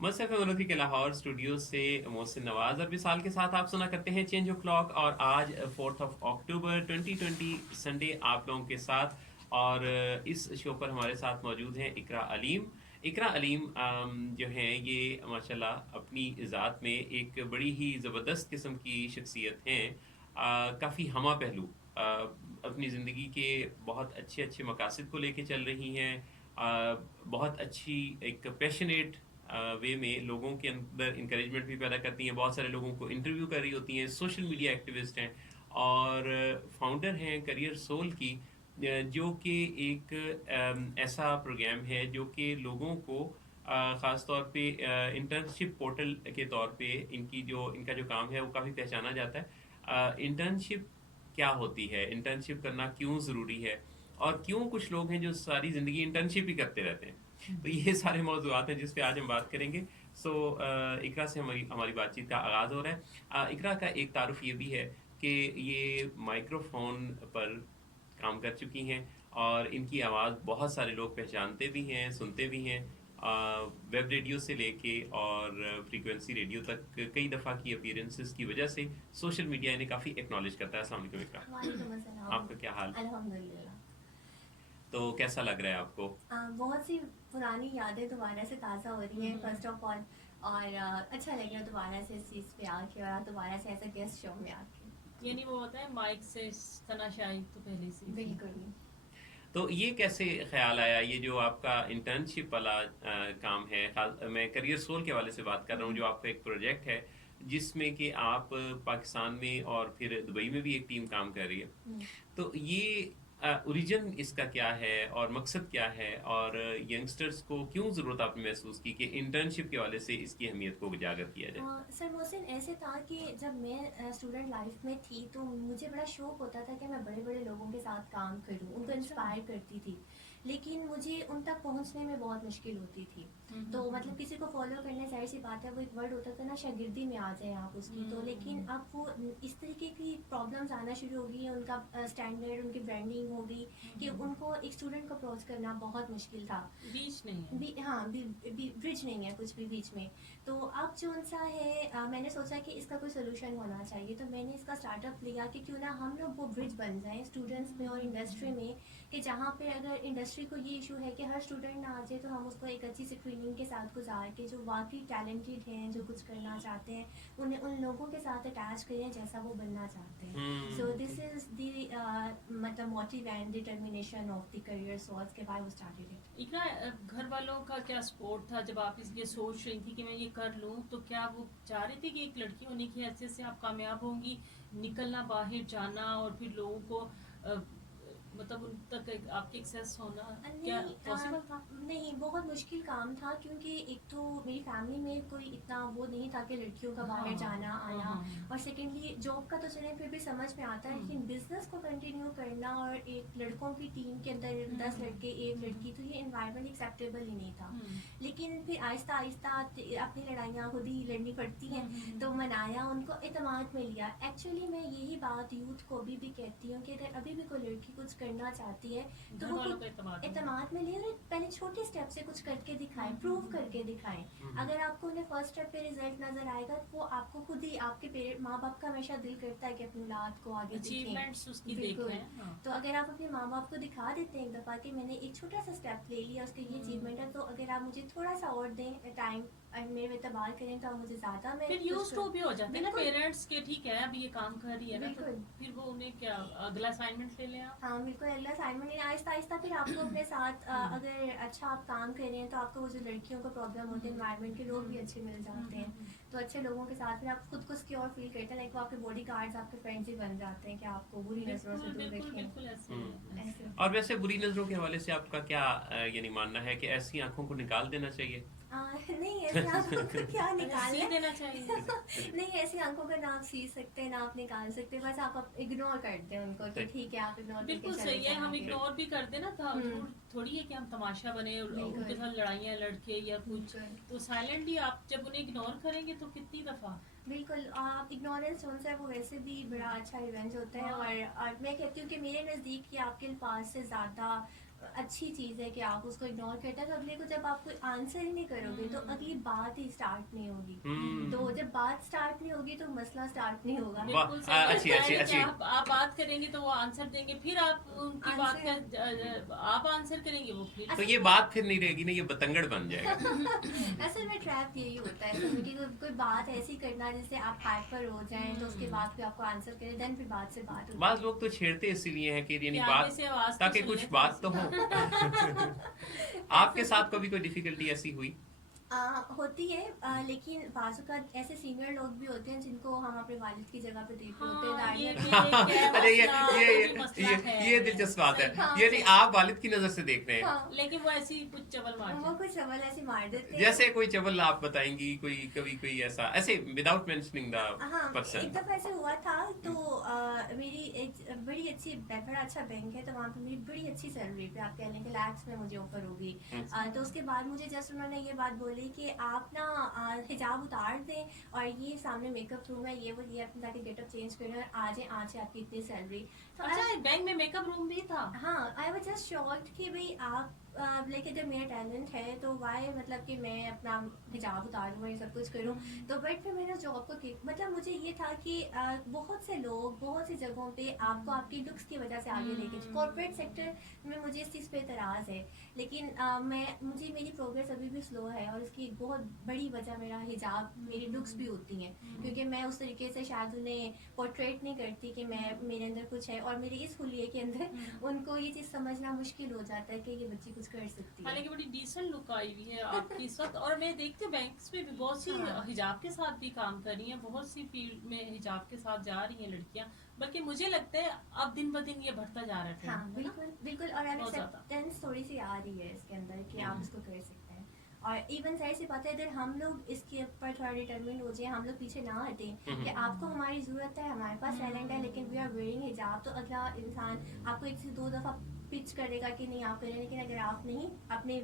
مصرف ملوکی کے لاہور اسٹوڈیو سے محسن نواز اور وصال کے ساتھ آپ سنا کرتے ہیں چینج او کلاک، اور آج 4 اکتوبر 2020 سنڈے آپ لوگوں کے ساتھ. اور اس شو پر ہمارے ساتھ موجود ہیں اقرا علیم. اقرا علیم جو ہیں یہ ماشاءاللہ اپنی ذات میں ایک بڑی ہی زبردست قسم کی شخصیت ہیں. کافی ہمہ پہلو اپنی زندگی کے بہت اچھے اچھے مقاصد کو لے کے چل رہی ہیں. بہت اچھی ایک پیشنیٹ وے میں لوگوں کے اندر انکریجمنٹ بھی پیدا کرتی ہیں. بہت سارے لوگوں کو انٹرویو کر رہی ہوتی ہیں. سوشل میڈیا ایکٹیوسٹ ہیں اور فاؤنڈر ہیں کریئر سول کی، جو کہ ایک ایسا پروگرام ہے جو کہ لوگوں کو خاص طور پہ انٹرنشپ پورٹل کے طور پہ ان کا جو کام ہے وہ کافی پہچانا جاتا ہے. انٹرنشپ کیا ہوتی ہے، انٹرنشپ کرنا کیوں ضروری ہے، اور کیوں کچھ لوگ ہیں جو ساری زندگی انٹرنشپ ہی کرتے رہتے ہیں. تو یہ سارے موضوعات ہیں جس پہ آج ہم بات کریں گے. سو اقرا سے ہماری بات چیت کا آغاز ہو رہا ہے. اقرا کا ایک تعارف یہ بھی ہے کہ یہ مائکرو فون پر کام کر چکی ہیں اور ان کی آواز بہت سارے لوگ پہچانتے بھی ہیں، سنتے بھی ہیں. ویب ریڈیو سے لے کے اور فریکوینسی ریڈیو تک کئی دفعہ کی اپیرنسز کی وجہ سے سوشل میڈیا انہیں کافی ایکنالج کرتا ہے. السلام علیکم اقرا. وعلیکم السلام. آپ کا کیا حال؟ الحمدللہ. تو کیسا لگ رہا ہے آپ کو؟ بہت سی پرانی یادیں دوبارہ سے تازہ ہو رہی ہیں فرسٹ آف آل، اور اچھا لگ رہا ہے دوبارہ سے اس چیز پہ آ کے اور دوبارہ سے ایسے گیسٹ شو میں آ کے. یعنی وہ ہوتا ہے مائک سے تناشائی تو پہلے سے بالکل. تو یہ کیسے خیال آیا، یہ جو آپ کا انٹرنشپ والا کام ہے، میں کریئر سول کے حوالے سے بات کر رہا ہوں، جو آپ کا ایک پروجیکٹ ہے جس میں کہ آپ پاکستان میں اور پھر دبئی میں بھی ایک ٹیم کام کر رہی ہے. تو یہ اوریجن اس کا کیا ہے اور مقصد کیا ہے، اور ینگسٹرز کو کیوں ضرورت آپ نے محسوس کی کہ انٹرنشپ کے حوالے سے اس کی اہمیت کو اجاگر کیا جائے؟ سر محسن ایسے تھا کہ جب میں اسٹوڈنٹ لائف میں تھی تو مجھے بڑا شوق ہوتا تھا کہ میں بڑے بڑے لوگوں کے ساتھ کام کروں، ان کو انسپائر کرتی تھی، لیکن مجھے ان تک پہنچنے میں بہت مشکل ہوتی تھی. تو مطلب کسی کو فالو کرنے ظاہر سی بات ہے وہ ایک ورڈ ہوتا تھا نا، شاگردی میں آ جائیں آپ اس کی. تو لیکن اب وہ اس طریقے کی پرابلمس آنا شروع ہو گئی ہیں، ان کا اسٹینڈرڈ، ان کی برانڈنگ ہو گئی کہ ان کو ایک اسٹوڈنٹ کو اپروچ کرنا بہت مشکل تھا. بیچ نہیں ہے. ہاں، برج نہیں ہے کچھ بھی بیچ میں. تو اب جو سا ہے میں نے سوچا کہ اس کا کوئی سولوشن ہونا چاہیے. تو میں نے اس کا اسٹارٹ اپ لیا کہ کیوں نہ ہم لوگ وہ برج بن جائیں اسٹوڈنٹس میں اور انڈسٹری میں، کہ جہاں پہ اگر انڈسٹری کو یہ ایشو ہے کہ ہر اسٹوڈنٹ نہ آ جائے تو ہم اس کو ایک اچھی اسکریننگ کے ساتھ گزار کے جو واقعی ٹیلنٹڈ ہیں، جو کچھ کرنا چاہتے ہیں، انہیں ان لوگوں کے ساتھ اٹیچ کریں جیسا وہ بننا چاہتے ہیں. سو دس از دی مطلب motive and determination of the career souls کے بعد وہ اسٹارٹیڈ اٹ. اقرا، گھر والوں کا کیا سپورٹ تھا جب آپ یہ سوچ رہی تھی کہ میں یہ کر لوں؟ تو کیا وہ چاہ رہی تھی کہ ایک لڑکی ہونے کی حیثیت سے آپ کامیاب ہوں گی، نکلنا باہر جانا اور پھر لوگوں کو مطلب ان تک آپ کے ایکسیس ہونا کیا پاسبل تھا؟ نہیں، بہت مشکل کام تھا، کیونکہ ایک تو میری فیملی میں کوئی اتنا وہ نہیں تھا کہ لڑکیوں کا باہر جانا آنا، اور سیکنڈلی جاب کا تو چلیں پھر بھی سمجھ میں آتا ہے، لیکن بزنس کو کنٹینیو کرنا اور ایک لڑکوں کی ٹیم کے اندر 10 لڑکے ایک لڑکی، تو یہ انوائرمنٹ ایکسیپٹیبل ہی نہیں تھا. لیکن پھر آہستہ آہستہ اپنی لڑائیاں خود ہی لڑنی پڑتی ہیں، تو منایا، ان کو اعتماد میں لیا. ایکچولی میں یہی بات یوتھ کو بھی کہتی ہوں کہ اگر ابھی بھی کوئی لڑکی کچھ کرنا چاہتی ہے تو وہ اعتماد میں لے اور پہلے چھوٹے اسٹیپ سے کچھ کر کے دکھائیں، پروو کر کے دکھائیں. اگر آپ کو انہیں فرسٹ اسٹیپ پہ رزلٹ نظر آئے گا تو وہ آپ کو خود ہی، آپ کے پیرنٹ ماں باپ کا ہمیشہ دل کرتا ہے کہ اپنی اولاد کو آگے دکھیں. بالکل. تو اگر آپ اپنے ماں باپ کو دکھا دیتے ہیں ایک دفعہ کہ میں نے ایک چھوٹا سا اسٹیپ لے لیا، اس کا یہ اچیومنٹ ہے، تو اگر آپ مجھے تھوڑا سا اور دیں ٹائم، میرے اعتبار کریں تو آپ مجھے زیادہ میں پھر یوز ٹو بھی ہو جاتے ہیں نا پیرنٹس کے، ٹھیک ہے اب یہ کام کر رہی ہے نا، تو پھر وہ انہیں کیا اگلا اسائنمنٹ لے لیں آپ. ہاں بالکل، اگلا اسائنمنٹ لیں. آہستہ آہستہ پھر آپ کو اپنے ساتھ اگر اچھا آپ کام کر رہے ہیں تو آپ کو وہ جو لڑکیوں کو پرابلم ہوتے ہیں انوائرمنٹ کے، لوگ بھی اچھے مل جاتے ہیں، تو اچھے لوگوں کے ساتھ پھر آپ خود کو سکیور فیل کرتے ہیں، لائک وہ آپ کے باڈی گارڈز، آپ کے فرینڈس ہی بن جاتے ہیں کہ آپ کو بری نظروں سے دور رکھیں. اور ویسے بری نظروں کے حوالے سے آپ کا کیا یعنی ماننا ہے کہ ایسی آنکھوں کو نکال دینا چاہیے؟ نہیں، ایسی آنکھوں کو کیا نکالنا دینا چاہیے. نہیں، ایسی آنکھوں کا نہ آپ سی سکتے نہ آپ نکال سکتے، بس آپ اگنور کرتے ہیں ان کو کہ ٹھیک ہے آپ اگنور. بالکل صحیح ہے، ہم اگنور بھی کرتے نا، تھوڑی ہے کہ ہم تماشا بنے ان کے ساتھ لڑائیاں لڑکے یا کچھ، تو سائلنٹلی آپ جب انہیں اگنور کریں گے تو کتنی دفعہ. بالکل، آپ اگنورینس جو ہے وہ ویسے بھی بڑا اچھا ایونٹ ہوتا ہے. اور میں کہتی ہوں کہ میرے نزدیک یہ آپ کے الفاظ سے زیادہ अच्छी चीज़ है कि आप उसको इग्नोर करते हैं, तो अगले को जब आप कोई आंसर ही नहीं करोगे तो अगली बात ही स्टार्ट नहीं होगी। तो जब बात स्टार्ट नहीं होगी तो मसला स्टार्ट नहीं होगा। बिल्कुल सही अच्छी लगता अच्छी है कि अच्छी आप बात करेंगे तो वो आंसर देंगे, फिर आप उनकी बात का आप आंसर करेंगे वो फिर। तो ये बात फिर नहीं रहेगी ना, ये बतंगड़ बन जाएगा। असल में ट्रैप यही होता है असल में कि कोई बात ऐसी करना जिससे आप हाइपर हो जाएं, तो उसके बाद फिर आपको आंसर करें, देन फिर बात से बात होती है। बात लोग तो छेड़ते इसीलिए हैं कि यानी कि आगे बात, से आवाज तो ताकि सुन कुछ ले बात तो थोड़ी हो। आपके साथ कभी कोई डिफिकल्टी ऐसी हुई? होती है, लेकिन बाजू का ऐसे सीनियर लोग भी होते हैं जिनको हम अपने वालिद की जगह पे देख रहे होते हैं हाँ, ये दाढ़ियाँ भी एक अरे ये मसला, ये ये भी मसला है। ये दिलचस्प बात है। हाँ, ये नहीं, आप वालिद की नजर से देख रहे हैं, हाँ, लेकिन वो ऐसी कुछ चवल मार वो कुछ सवाल ऐसे मार देते हैं। जैसे कोई चवल आप बताएंगी, कोई कभी कोई ऐसा ऐसे विदाउट मेंशनिंग द हाँ, एक पर्सन। दफा ऐसे हुआ था तो मेरी एक बड़ी अच्छी बड़ा अच्छा बैंक है, तो वहाँ पे मेरी बड़ी अच्छी सैलरी पे आप कह लें कि लैक्स में मुझे ऑफर होगी। तो उसके बाद मुझे जस्ट उन्होंने ये बात बोली कि आप ना हिजाब उतार दें और ये सामने मेकअप रूम है, ये वो ये अपने ताकि गेटअप चेंज करें और आज है आपकी इतनी सैलरी। तो अच्छा, बैंक में मेकअप रूम भी था? हाँ, आई वाज जस्ट शॉक्ड कि भाई आप लेकिन जब मेरा टैलेंट है तो वाई मतलब कि मैं अपना हिजाब उतारूँ ये सब कुछ करूँ। तो बट फिर मेरा जॉब को मतलब मुझे ये था कि बहुत से लोग बहुत सी जगहों पे आपको आपकी लुक्स की वजह से आगे लेके, कॉर्पोरेट सेक्टर में मुझे इस चीज़ पे एतराज़ है, लेकिन मुझे मेरी प्रोग्रेस अभी भी स्लो है और इसकी एक बहुत बड़ी वजह मेरा हिजाब, मेरी लुक्स भी होती हैं, क्योंकि मैं उस तरीके से शायद उन्हें पोर्ट्रेट नहीं करती कि मैं मेरे अंदर कुछ है, और मेरे इस हुलिये के अंदर उनको ये चीज़ समझना मुश्किल हो जाता है कि ये बच्ची कुछ कर सकती है। हालांकि बड़ी डिसेंट लुक आई हुई है आपकी इस वक्त, और मैं देखती हूँ बैंक्स में भी बहुत सी हिजाब के साथ भी काम कर रही हैं, बहुत सी फील्ड में हिजाब के साथ जा रही हैं लड़कियां, बल्कि मुझे लगता है अब दिन ब दिन ये बढ़ता जा रहा है। हाँ, बिल्कुल बिल्कुल, और बहुत ज्यादा। एक्सेप्टेंस थोड़ी सी आ रही है इसके अंदर कि आप इसको कर सकते हैं। और इवन जाहिर सी बात है, अगर हम लोग इसके ऊपर थोड़ा डिटरमिन हो जाए, हम लोग पीछे ना हटें कि आपको हमारी ज़रूरत है, हमारे पास टैलेंट है, लेकिन वी आर वेयरिंग हिजाब, तो अगला इंसान आपको एक से दो दफ़ा पिच करेगा कि नहीं आप करें, लेकिन अगर आप नहीं अपने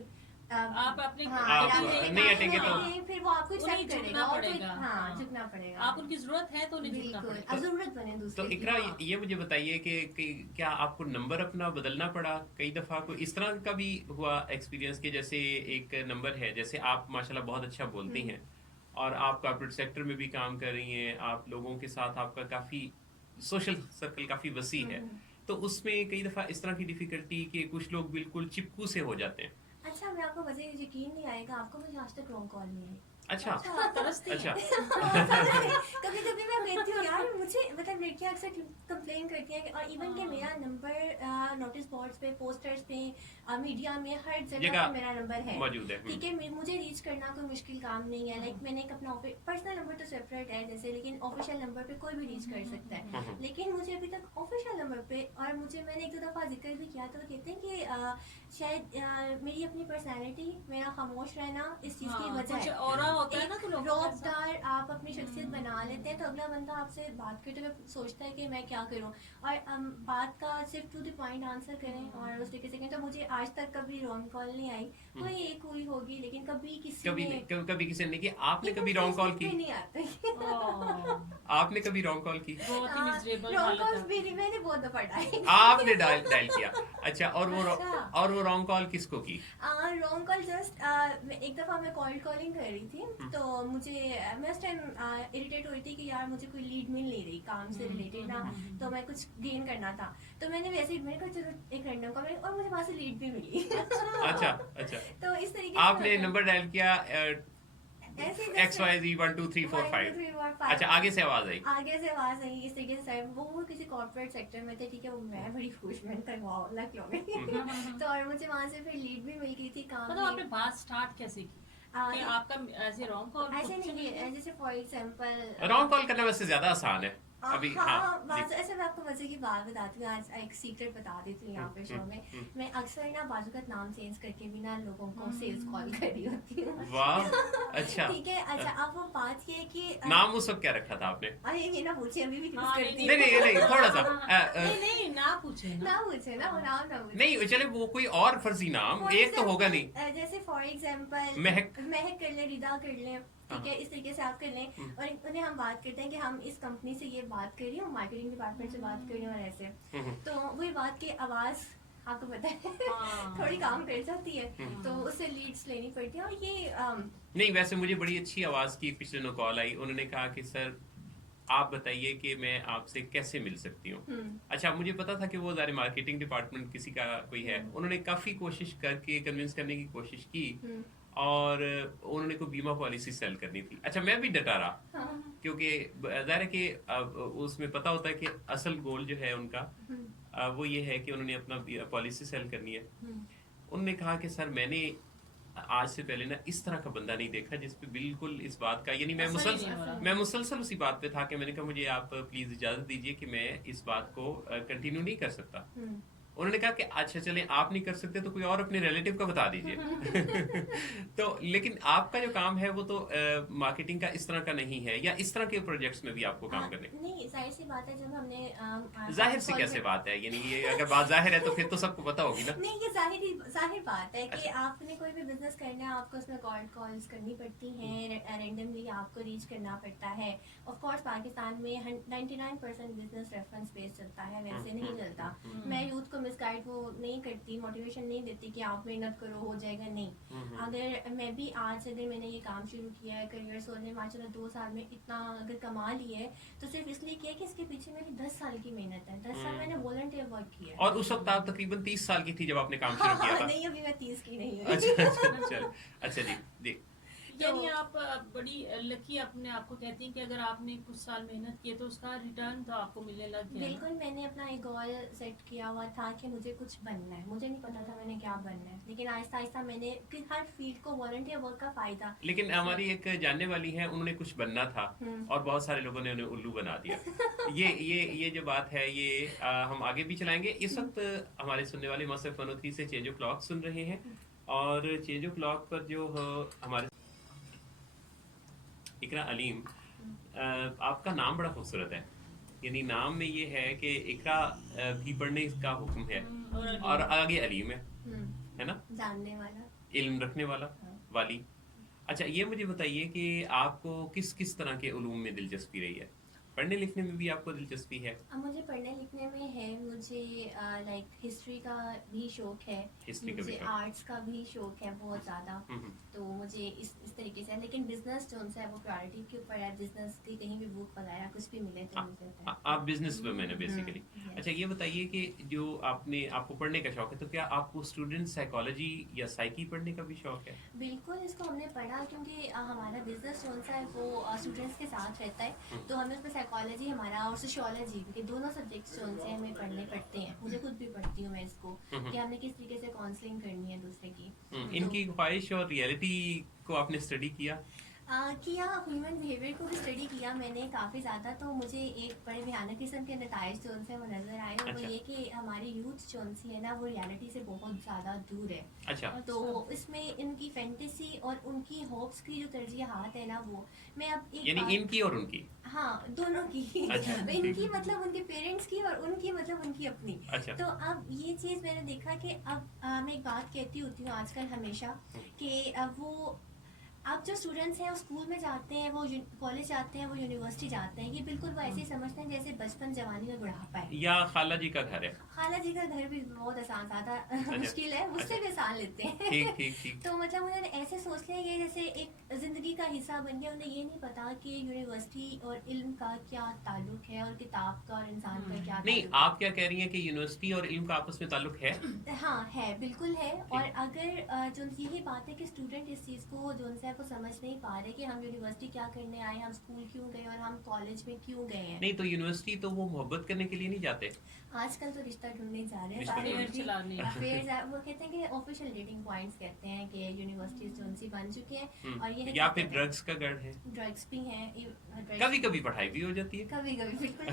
आप अपने आप नहीं हटेंगे तो फिर वो आपको उन्हें एक्सेप्ट झुकना करेगा और पड़ेगा। हाँ, झुकना पड़ेगा। आप उनकी जरूरत है तो उन्हें झुकना बिल्कुल, पड़ेगा। जरूरत बने तो दूसरे की। इकरा, हाँ। ये मुझे बताइए कि क्या आपको नंबर अपना बदलना पड़ा कई दफ़ा? कोई इस तरह का भी हुआ एक्सपीरियंस कि जैसे एक नंबर है, जैसे आप माशाल्लाह बहुत अच्छा बोलती हैं और आप कॉर्पोरेट सेक्टर में भी काम कर रही हैं, आप लोगों के साथ आपका काफ़ी सोशल सर्कल काफ़ी वसी है, तो उसमें कई दफ़ा इस तरह की डिफ़िकल्टी कि कुछ लोग बिल्कुल चिपकू से हो जाते हैं। अच्छा, मैं आपको वजह यकीन नहीं आएगा, आपको मुझे आज तक रॉन्ग कॉल नहीं आई। अच्छा तरसती अच्छा कभी कभी मैं कहती हूँ यार, मुझे मतलब लड़कियाँ अक्सर कंप्लेन करती हैं और इवन कि मेरा नंबर नोटिस बोर्ड्स पे, पोस्टर्स पे, मीडिया में, हर जगह पे मेरा नंबर है, मौजूद है। ठीक है, मुझे रीच करना कोई मुश्किल काम नहीं है। लाइक मैंने एक अपना पर्सनल नंबर तो सेपरेट है जैसे, लेकिन ऑफिशियल नंबर पे कोई भी रीच कर सकता है, लेकिन मुझे अभी तक ऑफिशियल नंबर पे, और मुझे मैंने एक दो दफ़ा जिक्र भी किया था, तो कहते हैं कि शायद मेरी अपनी पर्सनैलिटी, मेरा खामोश रहना इस चीज़ की वजह है। औरा होता है ना, तो लोगों का ऐसा। रौबदार आप अपनी शख्सियत बना लेते हैं तो अगला बंदा आपसे बात करते हुए सोचता है कि मैं क्या करूं, और बात का सिर्फ टू द पॉइंट आंसर करें और उस तरीके से करें। तो मुझे आज तक कभी रॉन्ग कॉल नहीं आई, कोई एक हुई होगी, लेकिन कभी किसी ने कभी किसी ने की, आपने कभी रॉन्ग कॉल की? नहीं आते आपने कभी रॉन्ग कॉल की? बहुत ही मिजरेबल रॉन्ग हालत कॉल्स है। भी मैंने बहुत दफा डाली। आपने डायल किया? अच्छा, और वो रॉन्ग कॉल किसको की? रॉन्ग कॉल जस्ट एक दफ़ा मैं कॉलिंग कर रही थी, तो मुझे मैं उस टाइम इरिटेट हो रही थी कि यार मुझे कोई लीड मिल नहीं रही काम से रिलेटेड ना, तो मैं कुछ गेन करना था, तो मैंने वैसे ही मैंने कहा चलो एक रैंडम कॉल, और मुझे वहाँ से लीड भी मिली। अच्छा अच्छा, तो इस तरीके आपने नंबर डायल किया XYZ 1 2 3 4 5। 5। अच्छा, आगे से आवाज आई? आगे से आवाज आई इस तरीके से, वो किसी कॉर्पोरेट सेक्टर में थे, ठीक है, वो मैं बड़ी खुश, मैंने कहा वाओ लक लो गई। तो और मुझे वहाँ से फिर लीड भी मिल गई थी काम मतलब आपने बात स्टार्ट कैसे की? कि आपका ऐसे रॉन्ग कॉल ऐसे नहीं है, जैसे फॉर एग्जांपल रॉन्ग कॉल करना वैसे ज्यादा आसान है अभी। ऐसे मैं आपको मजे की बात बताती हूँ, आज एक सीक्रेट बता देती हूँ यहाँ पे शो में। मैं अक्सर ना बाजूकत नाम चेंज करके भी ना लोगों को सेल्स कॉल कर रही होती हूँ। वाह, अच्छा ठीक है। अच्छा, अब वो बात ये है कि नाम उस वक्त क्या रखा था आपने? अरे ये ना पूछे, अभी भी नहीं, थोड़ा सा नहीं ना पूछे ना पूछे ना, वो नाम ना पूछे। नहीं, चले वो कोई और फर्जी नाम एक तो होगा नहीं, जैसे फॉर एग्जांपल महक कर ले, रिदा कर ले, ठीक है, इस तरीके से आप कर लें, और उन्हें हम बात करते हैं कि हम इस कंपनी से ये बात कर रही हूँ, मार्केटिंग डिपार्टमेंट से बात कर रही हूँ, और ऐसे तो वही बात की आवाज़ आपको पता है हाँ। थोड़ी काम कर जाती है, तो उससे लीड्स लेनी पड़ती है। और ये नहीं, वैसे मुझे बड़ी अच्छी आवाज़ की पिछले दिनों कॉल आई, उन्होंने कहा कि सर आप बताइए कि मैं आपसे कैसे मिल सकती हूँ। अच्छा, मुझे पता था कि वो ज़ाहिर मार्केटिंग डिपार्टमेंट किसी का कोई है, उन्होंने काफ़ी कोशिश करके कन्विंस करने की कोशिश की, और उन्होंने कोई बीमा पॉलिसी सेल करनी थी। अच्छा, मैं भी डटा रहा, क्योंकि ज़ाहिर है कि उसमें पता होता है कि असल गोल जो है उनका वो ये है कि उन्होंने अपना पॉलिसी सेल करनी है। उन्होंने कहा कि सर मैंने आज से पहले ना इस तरह का बंदा नहीं देखा जिस पे बिल्कुल इस बात का, यानी असर ही नहीं हो रहा। मैं मुसलसल उसी बात पे था कि मैंने कहा मुझे आप प्लीज इजाजत दीजिए कि मैं इस बात को कंटिन्यू नहीं कर सकता। उन्होंने कहा कि अच्छा चलें, आप नहीं कर सकते तो कोई और अपने रिलेटिव का बता दीजिए। तो लेकिन आपका जो काम है वो तो मार्केटिंग का इस तरह का नहीं है, या इस तरह के प्रोजेक्ट्स में भी आपको काम करने का? नहीं, जाहिर सी बात है, जब हमने जाहिर सी कैसे बात है, यानी ये अगर बात जाहिर है तो फिर तो सबको पता होगी ना। नहीं, ये जाहिर बात है कि आपने कोई भी बिजनेस करना है, आपको उसमें कॉल्ड कॉल्स करनी पड़ती हैं, रैंडमली आपको रीच करना पड़ता है। ऑफ कोर्स पाकिस्तान में 99% बिजनेस रेफरेंस बेस्ड चलता है, वैसे नहीं चलता। मैं यूथ को मिसगाइड वो नहीं करती, मोटिवेशन नहीं देती कि आप मेहनत करो हो जाएगा, नहीं। अगर मैं भी आज अगर मैंने ये काम शुरू किया है, करियर सोचने माशाल्लाह 2 साल में इतना अगर कमा लिया है, तो सिर्फ इसलिए किया कि इसके पीछे मेरी 10 साल की मेहनत है। 10 साल मैंने वॉलंटियर वर्क किया है। और उस वक्त आप तकरीबन 30 साल की थी जब आपने काम शुरू किया था? नहीं, अभी मैं 30 की नहीं हूँ। अच्छा जी जी। यानी आप बड़ी लकी अपने आप को कहती हैं कि अगर आपने कुछ साल मेहनत की है तो उसका रिटर्न तो आपको मिलने लग गया। बिल्कुल, मैंने अपना एक गोल सेट किया हुआ था कि मुझे कुछ बनना है। मुझे नहीं पता था मैंने क्या बनना है, लेकिन आहिस्ता आहिस्ता मैंने हर फील्ड को वॉलंटियर वर्क का फायदा। लेकिन हमारी एक जानने वाली है, उन्होंने कुछ बनना था और बहुत सारे लोगों ने उन्हें उल्लू बना दिया। ये जो बात है ये हम आगे भी चलाएंगे। इस वक्त हमारे सुनने वाले मसरफ 103 से चेंज ऑफ क्लॉक सुन रहे हैं, और चेंज ऑफ क्लॉक पर जो हमारे इकरा अलीम, आपका नाम बड़ा खूबसूरत है, यानी नाम में ये है कि इकरा भी पढ़ने का हुक्म है, और आगे अलीम है ना, जानने वाला, इल्म रखने वाला, वाली। अच्छा, ये मुझे बताइए कि आपको किस किस तरह के उलूम में दिलचस्पी रही है? पढ़ने लिखने में भी आपको दिलचस्पी है? मुझे पढ़ने लिखने में है, मुझे लाइक हिस्ट्री का भी शौक है, मुझे आर्ट्स का भी शौक है बहुत ज़्यादा। तो मुझे इस तरीके से, लेकिन बिजनेस जो है वो प्रायोरिटी के ऊपर है। बिजनेस की कहीं भी बुक वगैरह कुछ भी मिले तो मुझे आप बिजनेस वुमेन है बेसिकली। अच्छा, ये बताइए कि जो आपको पढ़ने का शौक है, तो क्या आपको स्टूडेंट साइकोलॉजी या साइकी पढ़ने का भी शौक है? बिल्कुल, इसको हमने पढ़ा क्योंकि हमारा बिजनेस जो है वो स्टूडेंट्स के साथ रहता है, तो हमें उसमें साइकोलॉजी हमारा और सोशियोलॉजी के दोनों सब्जेक्ट्स जो से हमें पढ़ने पड़ते हैं। मुझे खुद भी पढ़ती हूँ मैं इसको, कि हमने किस तरीके से काउंसलिंग करनी है दूसरे की। इनकी ख्वाहिश और रियलिटी को आपने स्टडी किया? किया, ह्यूमन बिहेवियर को भी स्टडी किया मैंने काफ़ी ज़्यादा। तो मुझे एक बड़े भयानक किस्म के नताइज जो है वो नज़र आए, और वो ये कि हमारी यूथ जो है ना वो रियलिटी से बहुत ज़्यादा दूर है। अच्छा। तो इसमें इनकी फैंटेसी और उनकी होप्स की जो तरजीहात है ना, वो मैं अब यानी इनकी और उनकी, हाँ दोनों की। अच्छा, इनकी मतलब उनके पेरेंट्स की, और उनकी मतलब उनकी अपनी। अच्छा। तो अब ये चीज़ मैंने देखा कि अब मैं एक बात कहती होती हूँ आजकल हमेशा, कि अब जो स्टूडेंट्स हैं वो स्कूल में जाते हैं, वो कॉलेज जाते हैं, वो यूनिवर्सिटी जाते हैं, ये बिल्कुल वो ऐसे ही समझते हैं जैसे बचपन, जवानी और बुढ़ापा है, या खाला जी का घर है। खाला जी का घर भी बहुत आसान, ज़्यादा मुश्किल है, उससे भी आसान लेते हैं। ठीक। तो मतलब उन्होंने ऐसे सोच लिया ये जैसे एक जिंदगी का हिस्सा बन गया। उन्हें ये नहीं पता कि यूनिवर्सिटी और इल्म का क्या ताल्लुक है, और किताब का और इंसान का क्या नहीं, ताल्लुक आप क्या कह रही हैं कि यूनिवर्सिटी और इल्म का आपस में ताल्लुक है? हाँ है, बिल्कुल है। और अगर जो यही बात है कि स्टूडेंट इस चीज़ को जो है वो समझ नहीं पा रहे कि हम यूनिवर्सिटी क्या करने आए, हम स्कूल क्यों गए और हम कॉलेज में क्यों गए हैं। नहीं, तो यूनिवर्सिटी तो वो मोहब्बत करने के लिए नहीं जाते। आजकल तो रिश्ता ढूंढने जा रहे रिश्ता हैं, ढूंढने। वो कहते हैं कि ऑफिशियल डेटिंग पॉइंट्स कहते हैं कि यूनिवर्सिटीज जो सी बन चुकी हैं, और ये या फिर ड्रग्स का गढ़ है। ड्रग्स भी हैं, कभी कभी पढ़ाई भी हो जाती है, कभी कभी बिल्कुल।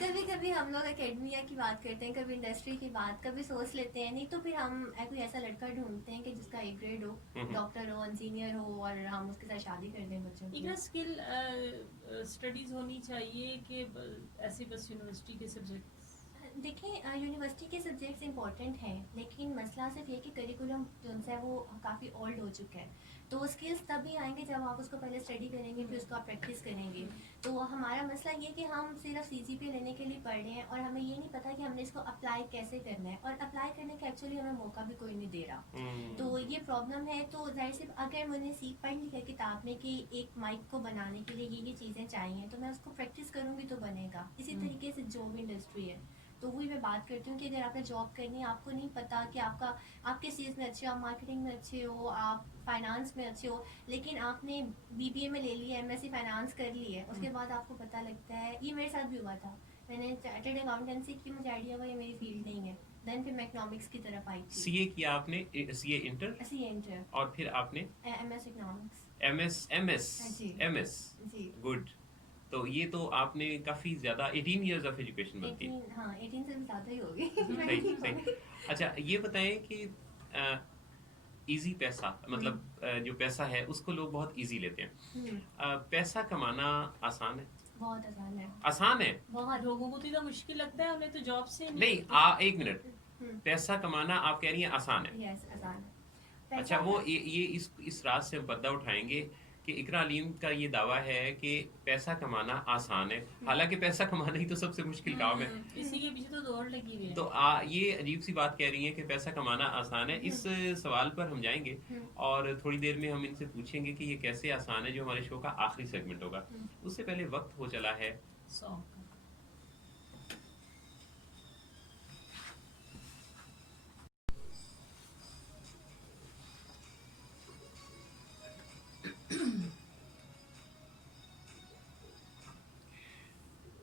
कभी कभी हम लोग एकेडमिया की बात करते हैं, कभी इंडस्ट्री की बात, कभी सोच लेते हैं, नहीं तो फिर हम कोई ऐसा लड़का ढूंढते हैं कि जिसका एक ग्रेड हो, डॉक्टर हो, इंजीनियर हो, और हम उसके साथ शादी कर दें बच्चों की। एक स्किल स्टडीज होनी चाहिए कि ऐसे बस यूनिवर्सिटी के सब्जेक्ट? دیکھیں یونیورسٹی کے سبجیکٹس امپورٹنٹ ہیں لیکن مسئلہ صرف یہ کہ کریکولم جو ہے وہ کافی اولڈ ہو چکا ہے. تو وہ اسکلس تب بھی آئیں گے جب آپ اس کو پہلے اسٹڈی کریں گے پھر اس کو آپ پریکٹس کریں گے. تو ہمارا مسئلہ یہ کہ ہم صرف سی جی پی لینے کے لیے پڑھ رہے ہیں اور ہمیں یہ نہیں پتا کہ ہم نے اس کو اپلائی کیسے کرنا ہے, اور اپلائی کرنے کا ایکچولی ہمیں موقع بھی کوئی نہیں دے رہا. تو یہ پرابلم ہے. تو ظاہر سے اگر میں نے پڑھ لکھا کتاب میں کہ ایک مائک کو بنانے کے لیے یہ چیزیں چاہیے تو میں اس کو پریکٹس کروں گی تو بنے گا. اسی طریقے سے جاب انڈسٹری ہے, تو وہی میں بات کرتی ہوں کہ اگر آپ نے جاب کرنی ہے, آپ کو نہیں پتا کہ آپ کس چیز میں اچھے ہو, آپ مارکیٹنگ میں اچھے ہو, آپ فائنانس میں اچھے ہو, لیکن آپ نے بی بی اے میں لے لی ہے, ایم ایس سی فائنانس کر لی ہے, اس کے بعد آپ کو پتہ لگتا ہے, یہ میرے ساتھ بھی ہوا تھا, میں نے چارٹرڈ اکاؤنٹنسی کی, مجھے آئیڈیا ہوا یہ میری فیلڈ نہیں ہے. دین پھر میں اکنامکس کی طرف آئی تھی. سی اے کیا آپ نے, سی اے انٹر, سی اے انٹر, اور پھر آپ نے M S economics. M S جی گڈ. تو یہ تو آپ نے کافی زیادہ 18 ایئرز آف ایجوکیشن بنتی ہے. 18, ہاں 18 سے بھی زیادہ ہی ہوگی. صحیح. اچھا یہ بتائیں کہ ایزی پیسہ, مطلب جو پیسہ ہے اس کو لوگ بہت ایزی لیتے ہیں. پیسہ کمانا آسان ہے؟ بہت آسان ہے. آسان ہے. بہت. لوگوں کو تو اتنا مشکل لگتا ہے, ہمیں تو جاب سے نہیں, ایک منٹ, پیسہ کمانا آپ کہہ رہی ہیں آسان ہے. یس آسان. اچھا وہ یہ اس راز سے پردہ اٹھائیں گے کہ اقرا علیم کا یہ دعویٰ ہے کہ پیسہ کمانا آسان ہے, حالانکہ پیسہ کمانا ہی تو سب سے مشکل کام ہے. اسی کے پیچھے تو دوڑ لگی ہوئی ہے. تو یہ عجیب سی بات کہہ رہی ہیں کہ پیسہ کمانا آسان ہے. اس سوال پر ہم جائیں گے اور تھوڑی دیر میں ہم ان سے پوچھیں گے کہ یہ کیسے آسان ہے, جو ہمارے شو کا آخری سیگمنٹ ہوگا. اس سے پہلے وقت ہو چلا ہے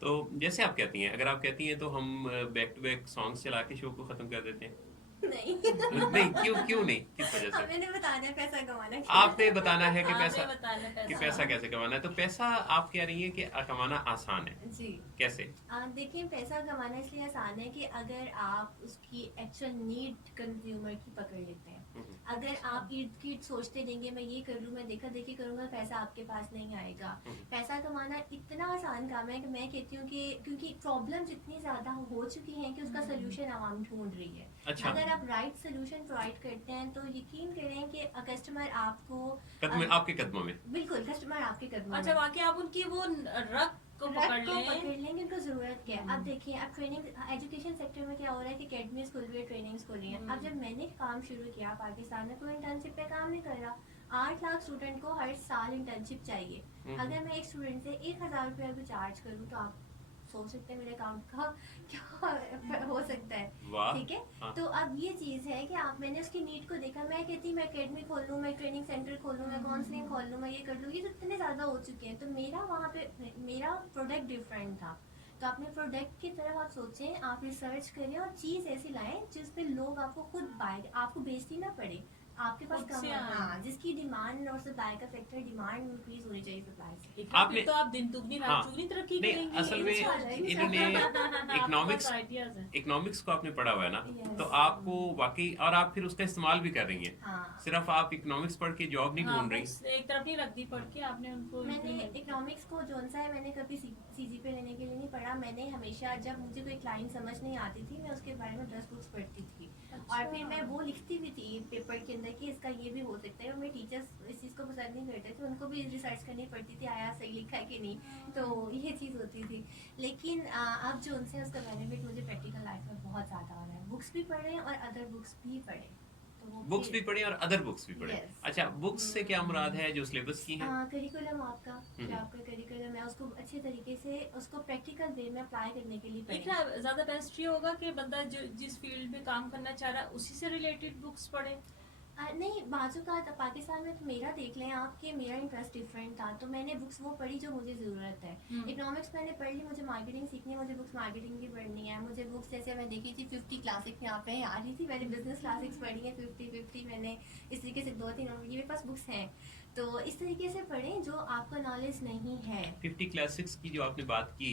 تو جیسے آپ کہتی ہیں, اگر آپ کہتی ہیں تو ہم بیک ٹو بیک سانگس چلا کے شو کو ختم کر دیتے ہیں. نہیں, کیوں نہیں, کس وجہ سے؟ میں نے بتانا ہے پیسہ کمانا, آپ نے بتانا ہے کہ پیسہ کیسے کمانا ہے. تو پیسہ آپ کہہ رہی ہیں کہ کمانا آسان ہے. جی کیسے؟ دیکھیں پیسہ کمانا اس لیے آسان ہے کہ اگر آپ اس کی ایکچوئل نیڈ کنزیومر کی پکڑ لیتے ہیں. اگر آپ ارد گرد سوچتے رہیں گے میں یہ کر لوں, میں دیکھا دیکھی کروں گا, پیسہ آپ کے پاس نہیں آئے گا. پیسہ کمانا اتنا آسان کام ہے کہ میں کہتی ہوں کہ کیونکہ پرابلمز اتنی زیادہ ہو چکی ہیں کہ اس کا سلوشن عوام ڈھونڈ رہی ہے. اگر آپ رائٹ سلوشن پرووائڈ کرتے ہیں تو یقین کریں کہ کسٹمر آپ کو آپ کے قدموں میں, بالکل کسٹمر آپ کے قدموں میں. اچھا واقعی آپ ان کی وہ رگ کو پکڑ لیں گے, ان کو ضرورت کیا ہے. اب دیکھیں اب ٹریننگ ایجوکیشن سیکٹر میں کیا ہو رہا ہے کہ اکیڈمیز کھل رہی ہے, ٹریننگز کھل رہی ہیں. اب جب میں نے کام شروع کیا پاکستان میں, کوئی انٹرنشپ پہ کام نہیں کر رہا. 8 لاکھ اسٹوڈنٹ کو ہر سال انٹرنشپ چاہیے. اگر میں ایک اسٹوڈنٹ سے 1000 روپیہ بھی چارج کروں تو آپ سوچ سکتے ہیں میرے اکاؤنٹ کا کیا ہو سکتا ہے. ٹھیک ہے, تو اب یہ چیز ہے کہ میں نے اس کی نیڈ کو دیکھا. میں کہتی میں اکیڈمی کھول لوں, میں ٹریننگ سینٹر کھول لوں, میں کاؤنسلنگ کھول لوں, میں یہ کر لوں, یہ تو اتنے زیادہ ہو چکے ہیں. تو میرا وہاں پہ میرا پروڈکٹ ڈفرینٹ تھا. تو اپنے پروڈکٹ کی طرف آپ سوچیں, آپ ریسرچ کریں اور چیز ایسی لائیں جس پہ لوگ آپ کو خود بائے, آپ کو بیچنی نہ پڑے, آپ کے پاس کم, ہاں جس کی ڈیمانڈ اور سپلائی کا فیکٹر, ڈیمانڈ انکریز ہونی چاہیے سپلائی سے. آپ نے تو آپ دن دگنی رات چگنی ترقی کریں گے. اصل میں انہوں نے اکنامکس کو آپ نے پڑھا ہوا ہے نا, تو آپ کو واقعی, اور آپ پھر اس کا استعمال بھی کر رہی ہیں. صرف آپ اکنامکس پڑھ کے جاب نہیں ڈھونڈ رہی, ایک طرف نہیں رکھ دی پڑھ کے آپ نے ان کو. میں نے اکنامکس کو جو سا ہے میں نے کبھی سی جی پہ لینے کے لیے نہیں پڑھا. میں نے ہمیشہ جب مجھے کوئی کلائنٹ سمجھ نہیں آتی تھی, میں اس کے بارے میں 10 بکس پڑھتی تھی, اور پھر میں وہ لکھتی بھی تھی پیپر کے اندر کہ اس کا یہ بھی ہو سکتا ہے. اور میرے ٹیچرس اس چیز کو پسند نہیں کرتے تھے, ان کو بھی ریسرچ کرنی پڑتی تھی آیا صحیح لکھا ہے کہ نہیں. تو یہ چیز ہوتی تھی. لیکن اب جو ان سے اس کا بینیفٹ مجھے پریکٹیکل لائف میں بہت زیادہ ہو رہا ہے. بکس بھی پڑھ رہے ہیں اور ادر بکس بھی پڑھیں. بکس بھی پڑھیں اور ادر بکس بھی پڑھیں. اچھا بکس سے کیا مراد ہے؟ جو سلیبس کی ہیں, کریکولم آپ کا, جو آپ کا کریکولم ہے اس کو اچھے طریقے سے اس کو پریکٹیکل وے میں اپلائی کرنے کے لیے پڑھیں. زیادہ بیسٹ یہ ہوگا کہ بندہ جس فیلڈ میں کام کرنا چاہ رہا ہے اسی سے ریلیٹڈ بکس پڑھے. نہیں, بعض اوقات پاکستان میں تو میرا دیکھ لیں آپ کہ میرا انٹرسٹ ڈفرینٹ تھا, تو میں نے بکس وہ پڑھی جو مجھے ضرورت ہے. اکنامکس میں نے پڑھ لی, مجھے مارکیٹنگ سیکھنی ہے, مجھے بکس مارکیٹنگ کی پڑھنی ہے. مجھے بکس جیسے میں دیکھی تھی 50 کلاسک یہاں پہ آ رہی تھی, میں نے بزنس کلاسکس پڑھی ہیں 50 میں نے اس طریقے سے 2-3 اور میرے پاس بکس ہیں. تو اس طریقے سے پڑھیں جو آپ کو نالج نہیں ہے. 50 کلاسکس کی جو آپ نے بات کی,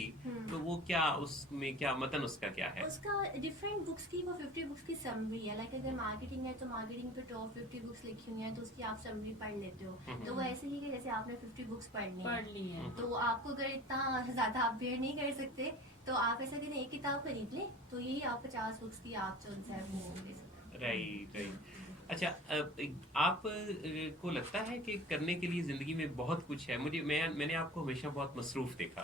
تو وہ کیا, اس میں کیا متن اس کا کیا ہے؟ اس کا ڈفرینٹ بکس کی وہ 50 بکس کی سمری ہے. لائک اگر مارکیٹنگ ہے تو مارکیٹنگ پہ ٹاپ 50 بکس لکھی ہوئی ہیں, تو اس کی آپ سمری پڑھ لیتے ہو. تو وہ ایسے ہی کہ جیسے آپ نے 50 بکس پڑھ لی ہیں, تو آپ کو اگر اتنا زیادہ آپ بیئر نہیں کر سکتے तो आप ऐसा करें एक किताब खरीद लें तो यही आप 50 बुक्स की आप जो है वो ले सकते हैं। Right right. अच्छा, आप को लगता है कि करने के लिए जिंदगी में बहुत कुछ है? मैंने आपको हमेशा बहुत मसरूफ देखा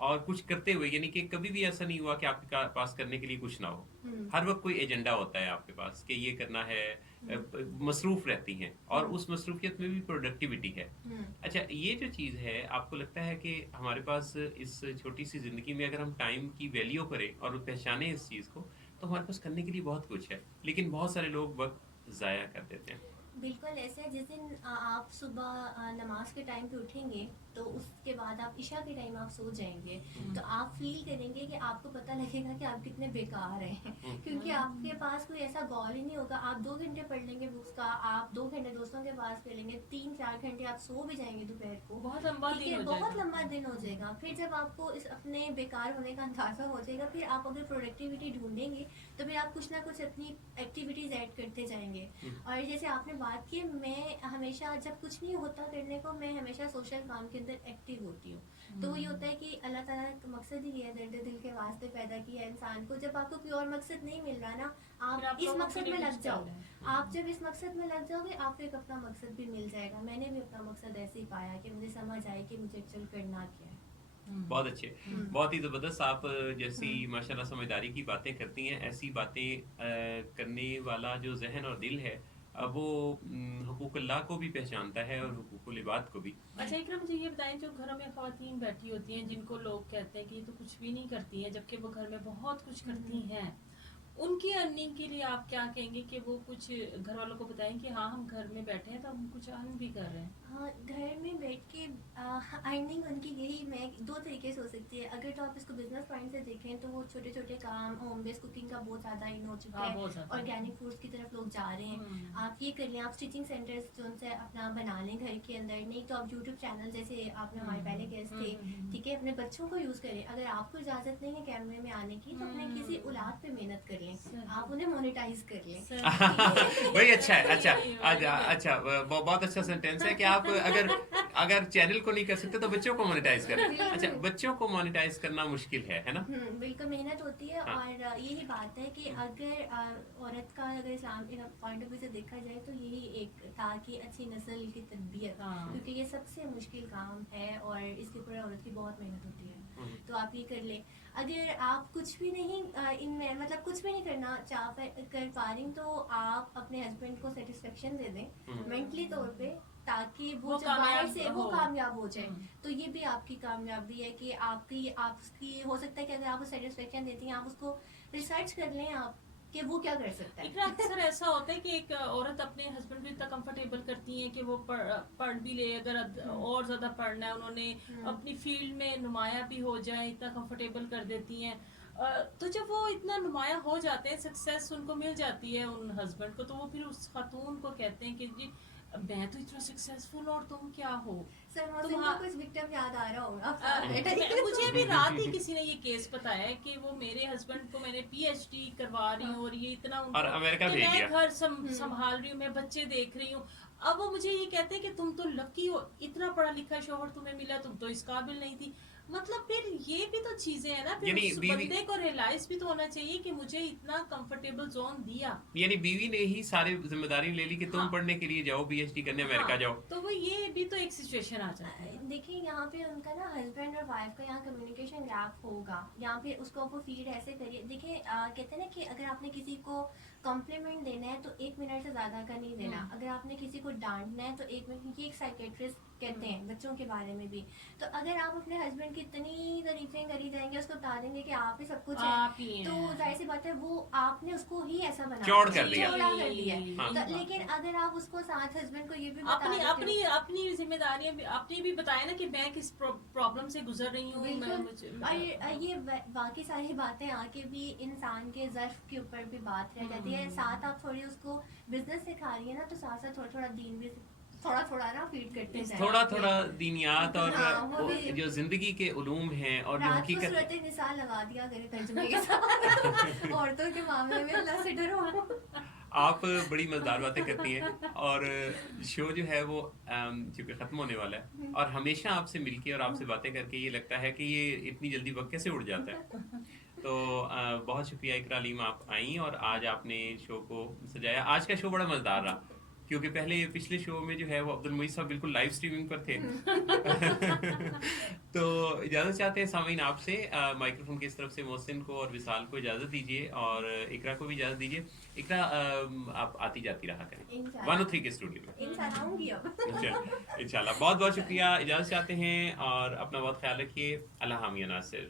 और कुछ करते हुए, यानी कि कभी भी ऐसा नहीं हुआ कि आपके पास करने के लिए कुछ ना हो। हर वक्त कोई एजेंडा होता है आपके पास कि ये करना है, मसरूफ रहती हैं और उस मसरूफियत में भी प्रोडक्टिविटी है। अच्छा, ये जो चीज़ है, आपको लगता है कि हमारे पास इस छोटी सी जिंदगी में अगर हम टाइम की वैल्यू करें और पहचानें इस चीज़ को, तो हमारे पास करने के लिए बहुत कुछ है, लेकिन बहुत सारे लोग वक्त ज़ाया कर देते हैं। बिल्कुल ऐसे है, जिस दिन आप सुबह नमाज के टाइम पे उठेंगे तो उसके बाद आप इशा के टाइम आप सो जाएंगे, तो आप फील करेंगे कि आपको पता लगेगा कि आप कितने बेकार हैं, क्योंकि आपके पास कोई ऐसा गोल ही नहीं होगा। आप 2 घंटे पढ़ लेंगे बुक्स का, आप 2 घंटे दोस्तों के पास कर लेंगे, 3-4 घंटे आप सो भी जाएंगे दोपहर को, बहुत लंबा ठीक दिन है, हो बहुत जाएगा। लंबा दिन हो जाएगा। फिर जब आपको इस अपने बेकार होने का अंदाजा हो जाएगा, फिर आप अगर प्रोडक्टिविटी ढूंढेंगे तो फिर आप कुछ ना कुछ अपनी एक्टिविटीज ऐड करते जाएंगे। और जैसे आपने बात की, मैं हमेशा जब कुछ नहीं होता करने को, मैं हमेशा सोशल काम के अंदर एक्टिव होती हूँ। तो ये होता है कि अल्लाह ताला का मकसद ही ये है, दर्द दिल के वास्ते पैदा किया है इंसान को। जब आपको कोई और मकसद नहीं मिल रहा ना, फिर आप आप इस लोगों के मकसद लिए में कुछ लग कर जाओ। रहे हैं। आप जब इस मकसद में लग जाओगे, आपको एक अपना मकसद भी मिल जाएगा। मैंने भी अपना मकसद ऐसे ही पाया कि मुझे समझ आए कि मुझे एक्चुअल करना क्या है। बहुत अच्छे, बहुत ही ज़बरदस्त। आप जैसी माशाल्लाह समझदारी की बातें करती हैं, ऐसी बातें करने वाला जो जहन और दिल है, वो हुकूकुल्लाह को भी पहचानता है और हुकूकुल इबाद को भी। अच्छा इकरा, मुझे ये बताएं, जो घरों में खवातीन बैठी होती हैं जिनको लोग कहते हैं कि ये तो कुछ भी नहीं करती हैं, जबकि वो घर में बहुत कुछ करती हैं, उनकी अर्निंग के लिए आप क्या कहेंगे कि वो कुछ घर वालों को बताएं कि हाँ हम घर में बैठे हैं तो हम कुछ अर्न भी कर रहे हैं? हाँ, घर में बैठ के अर्निंग उनकी यही मैं 2 तरीके से हो सकती है। अगर तो आप इसको बिजनेस पॉइंट से देखें तो वो छोटे छोटे काम, होम बेस्ड कुकिंग का बहुत ज़्यादा इन हो चुका हाँ, है, बहुत ज़्यादा। ऑर्गेनिक फूड्स की तरफ लोग जा रहे हैं। आप ये कर लें, आप स्टिचिंग सेंटर्स जो उनसे अपना बना लें घर के अंदर, नहीं तो आप यूट्यूब चैनल जैसे आपने हमारे पहले गेस्ट थे, ठीक है, अपने बच्चों को यूज़ करें। अगर आपको इजाज़त नहीं है कैमरे में आने की तो अपने किसी औलाद पे मेहनत कर लें, आप उन्हें मोनेटाइज कर लें। वही अच्छा है। अच्छा, बहुत अच्छा सेंटेंस है कि आप अगर चैनल को नहीं कर सकते तो बच्चों को मोनेटाइज करें। अच्छा, बच्चों को मोनेटाइज करना मुश्किल है ना? बिल्कुल मेहनत होती है। हाँ। और यही बात है कि अगर औरत का अगर इस्लाम के पॉइंट ऑफ व्यू से देखा जाए तो यही एक था कि अच्छी नस्ल की तरबियत, हाँ। क्योंकि ये सबसे मुश्किल काम है और इसके ऊपर औरत की बहुत मेहनत होती है। तो आप ये कर लें। अगर आप कुछ भी नहीं इनमें मतलब कुछ भी नहीं करना कर पा रही, तो आप अपने हस्बैंड को सेटिस्फेक्शन दे दें मेंटली तौर पे, ताकि वो जब बाहर से वो कामयाब हो जाए। तो ये भी आपकी कामयाबी है कि आपकी हो सकता है कि अगर आप उसको सेटिस्फेक्शन देती हैं, आप उसको रिसर्च कर लें आप कि वो क्या कर सकता है। इकरा, अक्सर ऐसा होता है कि एक औरत अपने हस्बैंड को इतना कंफर्टेबल करती है कि वो पढ़ भी ले, अगर और ज्यादा पढ़ना है उन्होंने अपनी फील्ड में नुमाया भी हो जाए, इतना कंफर्टेबल कर देती हैं। तो जब वो इतना नुमाया हो जाते हैं, सक्सेस उनको मिल जाती है उन हस्बैंड को, तो वो फिर उस खातून को कहते हैं कि जी मैं तो इतना सक्सेसफुल और तुम क्या हो। सर तो मुझे हाँ। कुछ विक्टिम याद आ रहा होगा। मुझे अभी रात ही किसी ने ये केस बताया है कि वो मेरे हस्बैंड को मैंने पीएचडी करवा रही हूँ और ये इतना उनको, और अमेरिका कि भेज मैं दिया। घर संभाल रही हूँ, मैं बच्चे देख रही हूँ। अब वो मुझे ये कहते हैं कि तुम तो लकी हो, इतना पढ़ा लिखा शोहर तुम्हें मिला, तुम तो इस काबिल नहीं थी। मतलब फिर ये भी तो चीजें है ना, फिर यानी उस बीवी- बंदे को रियलाइज भी तो होना चाहिए कि मुझे इतना कंफर्टेबल जोन दिया। यानी बीवी ने ही सारी जिम्मेदारी ले ली कि तुम हाँ। पढ़ने के लिए जाओ, पीएचडी करने अमेरिका हाँ, जाओ। तो वो ये भी तो एक सिचुएशन आ जाती है। देखिए यहाँ पे उनका ना हस्बैंड और वाइफ का यहाँ कम्युनिकेशन गैप होगा। यहाँ पे उसको वो फीड ऐसे करिए। देखिए कहते हैं ना कि अगर आपने किसी को कॉम्प्लीमेंट देना है तो 1 मिनट से ज्यादा का नहीं देना। अगर आपने किसी को डांटना है तो 1 मिनट, ये एक साइकेट्रिस्ट कहते हैं बच्चों के बारे में भी। तो अगर आप अपने हस्बैंड की इतनी तारीफें करी जाएंगे, उसको बता देंगे कि आप ही सब कुछ आप ही है, हैं। तो जाहिर सी बात है वो आपने उसको ही ऐसा बना चौड़ कर दिया। चौड़ा कर दिया है। हाँ। तो लेकिन अगर आप उसको साथ हस्बैंड को ये भी बता अपनी देते हो- अपनी अपनी जिम्मेदारियां अपनी भी बताया ना कि मैं किस प्रॉब्लम से गुजर रही हूँ। बिल्कुल। और ये बाकी सारी बातें आके भी इंसान के ज़र्फ के ऊपर भी बात रह जाती है। साथ आप थोड़ी उसको बिजनेस सिखा रही है ना, तो साथ साथ थोड़ा थोड़ा दीन भी थोड़ा ना फीड करते जाए। थोड़ा दीनियात और हाँ, वो भी- जो जिंदगी के उलूम हैं और जो रात को हकीकत सूरत निसा लगा दिया करे तर्जुमे के साथ। औरतों के मामले में अल्लाह से डरो। آپ بڑی مزیدار باتیں کرتی ہیں اور شو جو ہے وہ چونکہ ختم ہونے والا ہے اور ہمیشہ آپ سے مل کے اور آپ سے باتیں کر کے یہ لگتا ہے کہ یہ اتنی جلدی وقت کیسے اڑ جاتا ہے. تو بہت شکریہ اقرا علیم آپ آئیں اور آج آپ نے شو کو سجایا. آج کا شو بڑا مزیدار رہا کیونکہ پچھلے شو میں جو ہے وہ عبد المعید صاحب بالکل لائیو اسٹریمنگ پر تھے. تو اجازت چاہتے ہیں سامعین آپ سے. مائکروفون کی اس طرف سے محسن کو اور وصال کو اجازت دیجیے اور اقرا کو بھی اجازت دیجیے. اقرا آپ آتی جاتی رہا کریں 103 کے اسٹوڈیو میں. انشاءاللہ. بہت بہت شکریہ. اجازت چاہتے ہیں اور اپنا بہت خیال رکھیے. اللہ حامی ناصر.